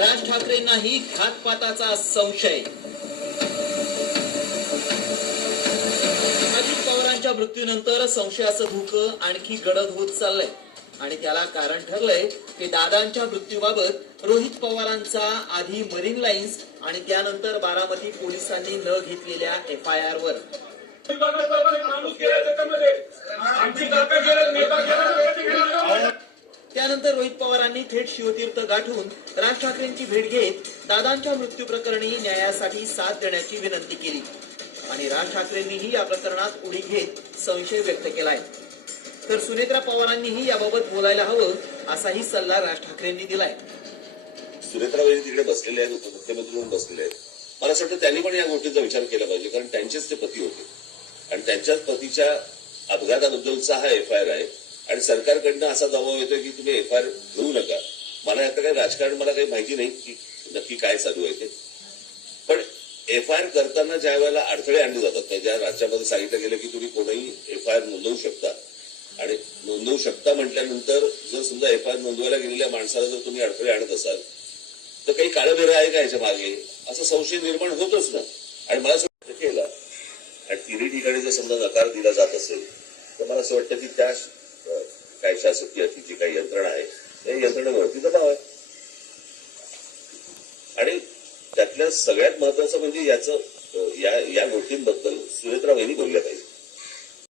राज ठाकरेंनाही घातपाताचा संशय. अजित पवारांच्या मृत्यूनंतर संशयाचं धुकं आणखी गडद होत चाललंय आणि त्याला कारण ठरलंय की दादांच्या मृत्यूबाबत रोहित पवारांचा आधी मरीन लाईन्स आणि त्यानंतर बारामती पोलिसांनी न घेतलेल्या FIR वर. त्यानंतर रोहित पवारांनी थेट शिवतीर्थ गाठून राज ठाकरेंची भेट घेत दादांच्या मृत्यू प्रकरणी न्यायासाठी साथ देण्याची विनंती केली आणि राज ठाकरेंनीही या प्रकरणात उडी घेत संशय व्यक्त केलाय. तर सुनेत्रा पवारांनीही याबाबत बोलायला हवं असाही सल्ला राज ठाकरेंनी दिलाय. सुनेत्रा वहिनी तिकडे बसलेले आहेत, उपमुख्यमंत्री म्हणून बसलेले आहेत. मला असं वाटतं त्यांनी पण या गोष्टीचा विचार केला पाहिजे, कारण त्यांचेच ते पती होते आणि त्यांच्याच पतीच्या अपघाताबद्दलचा हा FIR आहे आणि सरकारकडनं असा दबाव येतोय की तुम्ही FIR घेऊ नका. मला आता काही राजकारण मला काही माहिती नाही की नक्की काय चालू आहे ते, पण FIR करताना ज्या वेळेला अडथळे आणले जातात, ज्या राज्यामध्ये सांगितलं गेलं की तुम्ही कोणीही FIR नोंदवू शकता आणि नोंदवू शकता म्हटल्यानंतर जर समजा FIR नोंदवायला गेलेल्या माणसाला जर तुम्ही अडथळे आणत असाल तर काही काळबेरा आहे का याच्या मागे, असा संशय निर्माण होतोच ना. आणि मला असं वाटतं केला आणि तिन्ही ठिकाणी जर समजा नकार दिला जात असेल तर मला असं वाटतं की त्या काय शासकीय जी काही यंत्रणा आहे त्या यंत्रणेवरती दबाव आहे. आणि त्यातल्या सगळ्यात महत्वाचं म्हणजे या गोष्टींबद्दल सुनेत्रा वहिनी बोलल्या पाहिजे.